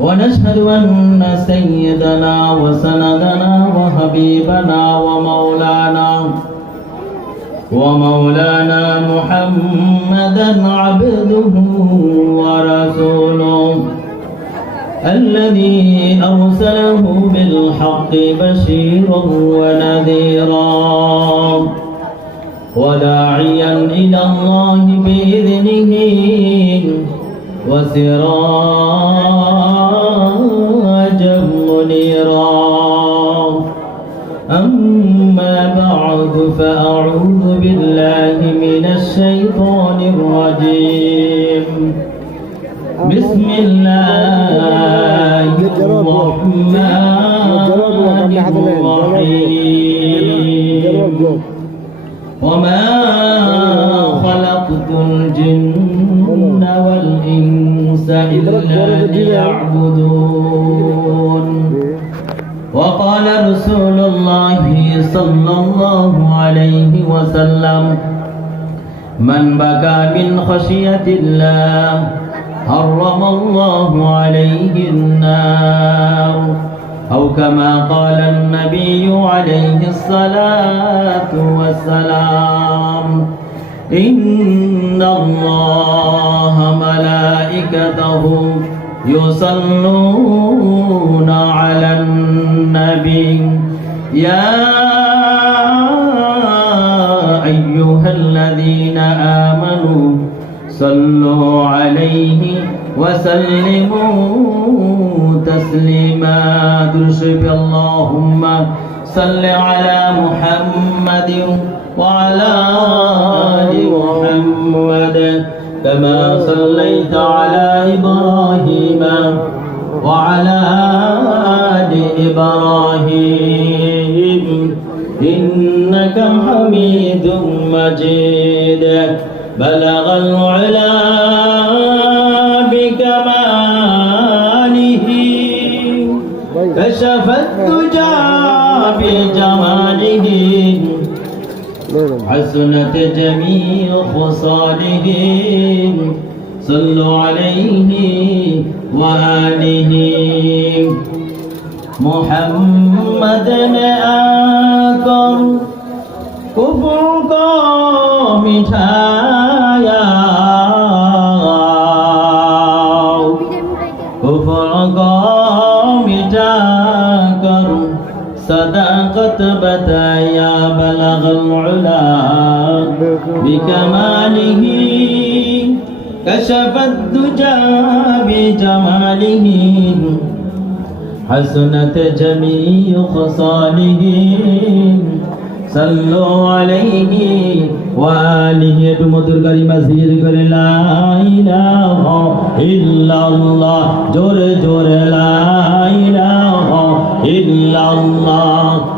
ونشهد أن سيدنا وسندنا وحبيبنا ومولانا ومولانا محمدا عبده ورسوله الذي أرسله بالحق بشيرا ونذيرا وداعيا إلى الله بإذنه وسراجا منيرا أما بعد فأعوذ بالله من الشيطان الرجيم. بسم الله الرحمن الرحيم. وما خلقت الجن والإنس إلا ليعبدون. رسول الله صلى الله عليه وسلم من بكى من خشية الله حرم الله عليه النار أو كما قال النبي عليه الصلاة والسلام إن الله ملائكته يصلون على النبي. يا أيها الذين آمنوا صلوا عليه وسلموا تسليما. درشف اللهم صل على محمد وعلى آل محمد. كما صليت على إبراهيم وعلى آل إبراهيم. إنك حميد مجيد. بلغ العلا حسنت جميع خصاله صلوا عليه وآله. محمد آكر كفر کو مرتبة يا بلغ العلا بكماله كشف الدجى بجماله حسنت جميع خصاله صلوا عليه وآله مدر করি মসজিদ করে লা ইলাহা ইল্লাল্লাহ জোরে জোরে লা ইলাহা ইল্লাল্লাহ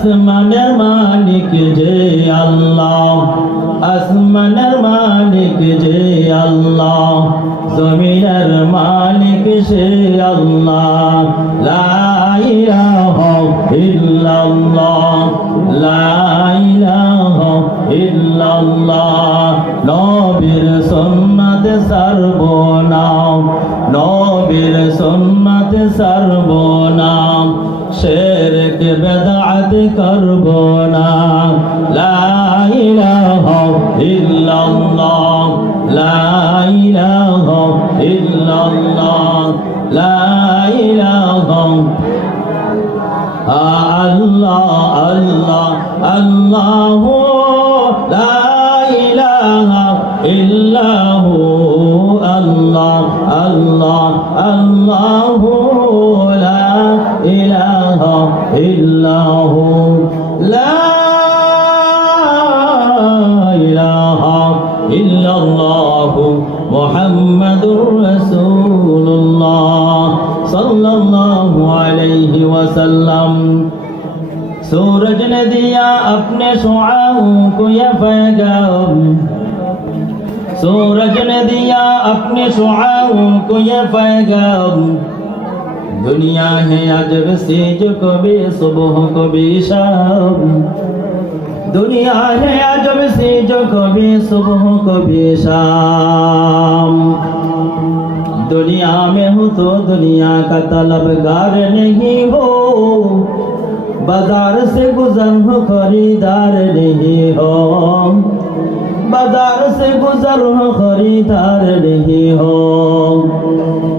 আসমানের মালিক যে আল্লাহ, আসমানের মালিক যে আল্লাহ, জমিনের মালিক সে আল্লাহ। লা ইলাহা ইল্লাল্লাহ, লা ইলাহা ইল্লাল্লাহ। নবীর সুন্নাত সর্বনাম, নবীর সুন্নাত সর্বনাম। শেরক জিহাদ করব না লা ইলাহা ইল্লাল্লাহ, লা ইলাহা ইল্লাল্লাহ, লা ইলাহা আল্লাহ আল্লাহ আল্লাহ, লা ইলাহা ইল্লাহু, আল্লাহ আল্লাহ, আল্লাহু إلا هو لا إله إلا الله محمد رسول الله صلى الله عليه وسلم सूरज ने दिया अपने शुआओं को ये पैगाम सूरज ने दिया अपने शुआओं को ये पैगाम दुनिया है अजब सी जो कभी सुबह कभी शाम दुनिया है अजब सी जो कभी सुबह कभी शाम दुनिया में हो तो दुनिया का तलबगार नहीं हो बाजार से गुजर हो खरीदार नहीं हो बाजार से गुजर हो खरीदार नहीं हो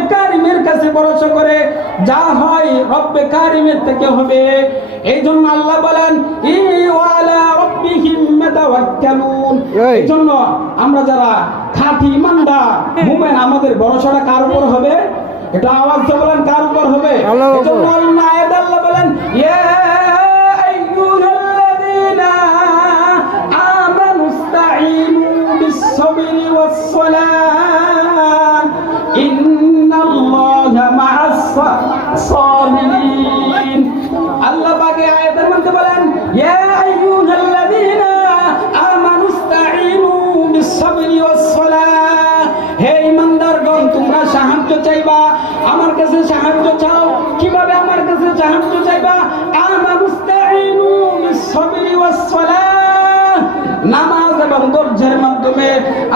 রব্বে কারিমের কাছে ভরসা করে যা হয় রব্বে কারিমের থেকে হবে। এই জন্য আল্লাহ বলেন এই। জন্য আমরা যারা খাঁটি ইমানদার মুমেন আমাদের ভরসাটা কার উপর হবে? এটা আওয়াজ দিয়ে বলেন কার উপর হবে। আল্লাহ আয়াত আল্লাহ বলেন ইয়া আইয়ুহাল্লাযীনা বিস-সাবরি ওয়াস-সালাহ নামাজ এবং ধৈর্যের মাধ্যমে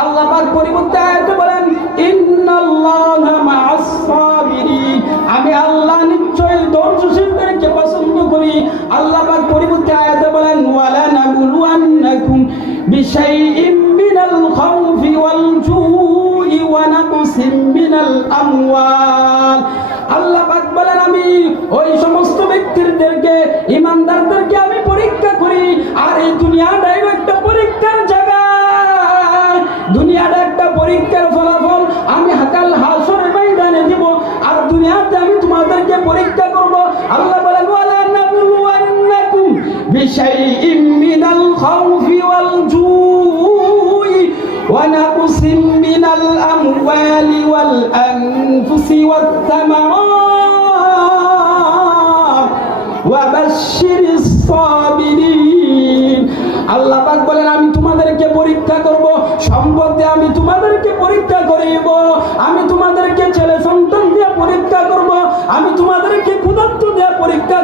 আল্লাহ পাক পরিবর্তে আয়াতে বলেন, ইন্নাল্লাহা মা'আস-সাবিরিন। আমি আল্লাহ নিশ্চয়ই ধৈর্যশীলদেরকে পছন্দ করি। আল্লাহ পাক পরিবর্তে আয়াতে বলেন ওয়ালা নাবলুয়ান্নাকুম বিশাইইম মিনাল খাউফি ওয়াল জুই ওয়া নাকসিম মিনাল আমওয়াল। আল্লাহ পাক বলেন, আমি ওই সমস্ত ব্যক্তিদেরকে, ইমানদারদেরকে আমি পরীক্ষা করি, আর এই দুনিয়াটাই شيء من الخوف والجوع ونقص من الأموال والأنفس والثمرات.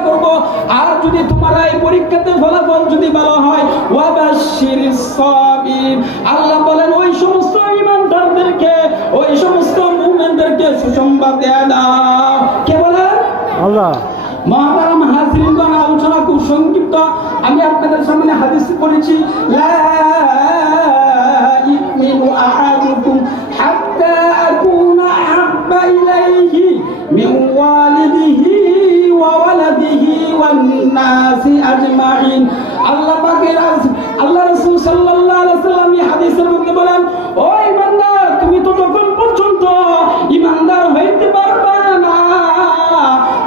করব। আর যদি তোমরা এই পরীক্ষাতে ফলাফল যদি ভালো হয় সাবির। আল্লাহ বলেন ওই সমস্ত ইমানদারদেরকে ওই সমস্ত মুমিনদেরকে সুসংবাদ দেয়া দাও। কে বলেন আল্লাহ। হাজিরগণ আলোচনা খুব সংক্ষিপ্ত। আমি আপনাদের সামনে হাদিস পড়েছি লা ইউমিনু নাসি আজমাইন। আল্লাহ পাকের আজ- আল্লাহ রাসূল সাল্লাল্লাহু আলাইহি ওয়াসাল্লাম এই হাদিসের মধ্যে বলেন ও ইমানদার তুমি তো তখন পর্যন্ত ইমানদার হইতে পারবা না।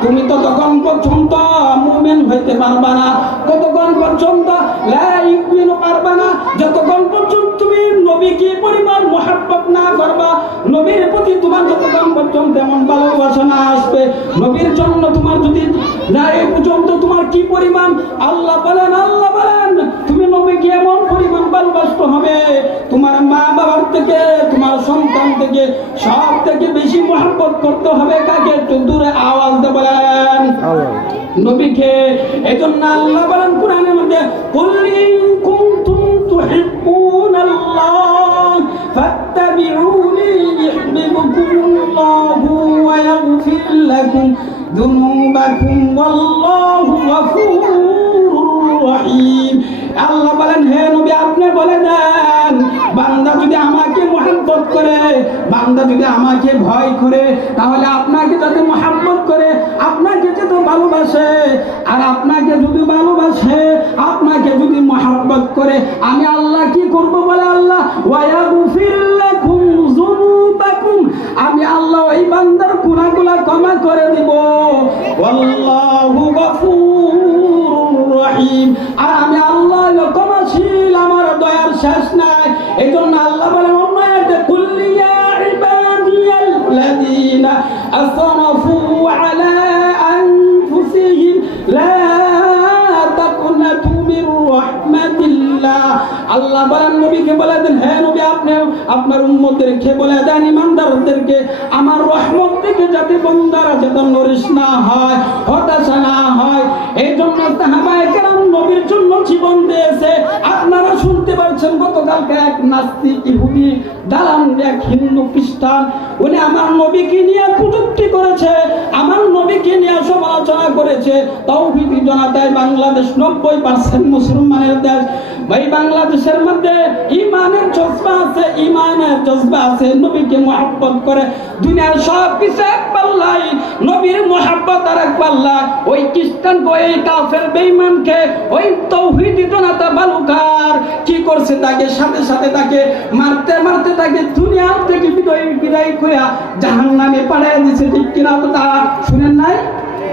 তুমি ততক্ষণ পর্যন্ত মুমিন হইতে পারবা না। কতক্ষণ পর্যন্ত লা ইউমিনু পারবা না? যতক্ষণ পর্যন্ত তুমি নবীকে পরিমাণ মহাব্বত না করবা, নবীর প্রতি তোমার যতক্ষণ পর্যন্ত নবীর জন্য তোমার যদি এই পর্যন্ত তোমার কি পরিমাণ? আল্লাহ বলেন আল্লাহ বলেন, তুমি নবীকে এমন পরিমাণ ভালোবাসতে হবে, তোমার মা বাবার থেকে, তোমার সন্তান থেকে, সব থেকে বেশি মহাব্বত করতে হবে কাকে? একটু দূরে আওয়াজ দিয়ে বলেন। নবীকে, এজন্য আল্লাহ বলেন কোরআনের মধ্যে, কুল ইন কুনতুম তুহিব্বুনাল্লাহ যুনুবাকুম ওয়াল্লাহু গফুরুর রহিম। আল্লাহ বলেন, হে নবী, আপনি বলে দেন, বান্দা যদি আমাকে মহাব্বত করে, বান্দা যদি আমাকে ভয় করে, তাহলে আপনাকে যাতে মহাব্বত করে, আপনাকে যদি ভালোবাসে, আর আপনাকে যদি ভালোবাসে, আপনাকে যদি মহাব্বত করে, আমি আল্লাহ কি করব বলে আল্লাহ? ওয়ায়াগফির লাকুম যুনুবাকুম। আমি আল্লাহ বান্দার গুনাহগুলো ক্ষমা করে দিব। রহিম। আর আমি আল্লাহ ক্ষমাশীল, আমার দয়ার শেষ নাই। এই জন্য আল্লাহ বলেন অন্য আয়াতে কুল্লি ইয়া ইবাদিয়াল্লাযীনা আসরাফু আল্লাহ বলেন, নবীকে বলে দেন, হে নবী, আপনি আপনার উম্মতদেরকে বলে দেন, ইমানদারদেরকে, আমার রহমত থেকে যাতে বন্দারা যাতে নরিস না হয়, হতাশা না হয়। এই জন্য নবীর জন্য জীবন দিয়েছে। আপনারা শুনতে পারছেন, গতকালকে এক নাস্তিক ইহুদি দালান এক হিন্দু খ্রিস্টান, উনি আমার নবীকে নিয়ে কুটুক্তি করেছে, আমার নবীকে নিয়ে সমালোচনা করেছে। তৌহিদি জনতায় বাংলাদেশ নব্বই পার্সেন্ট মুসলমানের দেশ। ভাই, বাংলাদেশের মধ্যে ইমানের জজবা আছে, ইমানের জজবা আছে। নবীকে মহাব্বত করে দুনিয়ার সব কিছু এক পাল্লাই নবীর মহাব্বত আর এক পাল্লা। ওই খ্রিস্টান ওই কাফের বেঈমানকে ওই তৌহিদি জনতা বালুকার কি করছে তাকে? সাথে সাথে তাকে মারতে মারতে তাকে দুনিয়া থেকে বিদায় বিদায় করে জাহান নামে পাঠিয়ে দিছে। ঠিক কিনা কথা শুনেন নাই?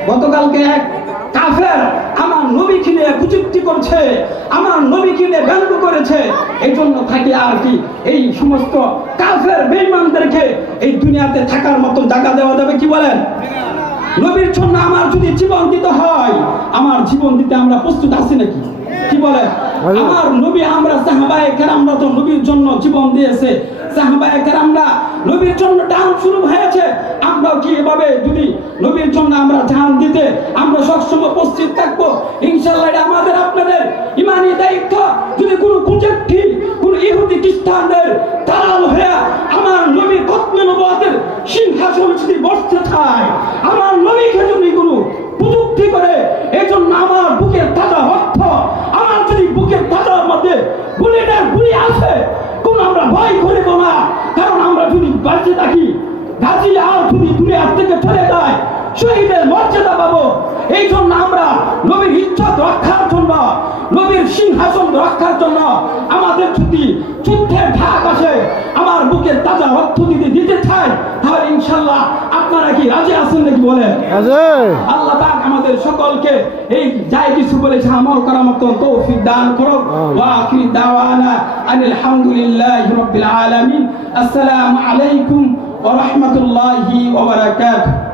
গতকালকে এক কাফের আমার নবীকে নিয়ে কুচুক্তি করছে আমার নবীকে নিয়ে ব্যঙ্গ করেছে। এই জন্য থাকি আর কি এই সমস্ত কাফের বেইমানদেরকে এই দুনিয়াতে থাকার মতো জায়গা দেওয়া যাবে কি বলেন? নবীর জন্য আমার যদি জীবন দিতে হয় আমার জীবন দিতে আমরা প্রস্তুত আছি নাকি? কি বলে আমার নবী আমরা সাহাবায়ে কেরামরা তো নবীর জন্য জীবন দিয়েছে। সাহাবায়ে কেরামরা নবীর জন্য ডান শুরু হয়েছে। আমরাও কি এভাবে যদি নবীর জন্য আমরা জান দিতে, আমরা সবসময় প্রস্তুত থাকব ইনশাল্লাহ আমাদের, আপনাদের ইমানি দায়িত্ব। যদি কোনো কুচেক্তি কোনো ইহুদি খ্রিস্টানদের দালাল হয়ে আমার নবীর কত্মে সিংহাসন যদি বসতে চায়, আমার নবীকে যদি কোনো প্রযুক্তি করে এই জন্য আমার বুকের তাজা রক্ত, আমার যদি বুকের তাজার মধ্যে বুলেটের গুলি আছে, কোন আমরা ভয় করিব না। কারণ আমরা যদি বাঁচে থাকি গাছি আর যদি দুনিয়ার থেকে চলে যায় শহীদের মর্যাদা পাবো। এই জন্য আমরা নবীর ইজ্জত রক্ষার জন্য নবীর সিংহাসন রক্ষার জন্য আমাদের যদি যুদ্ধের ঢাক আসে আমার বুকের তাজা রক্ত দিতে দিতে চাই তাহলে ইনশাল্লাহ আপনারা কি রাজি আছেন নাকি বলেন? আল্লাহ পাক আমাদের সকলকে এই যাই কিছু বলেছে আমল করার মতন তৌফিক দান করুক। ওয়া আখির দাওয়ানা আনিল হামদুলিল্লাহি রাব্বিল আলামিন। আসসালামু আলাইকুম ওয়া রাহমাতুল্লাহি ওয়া বারাকাতুহু।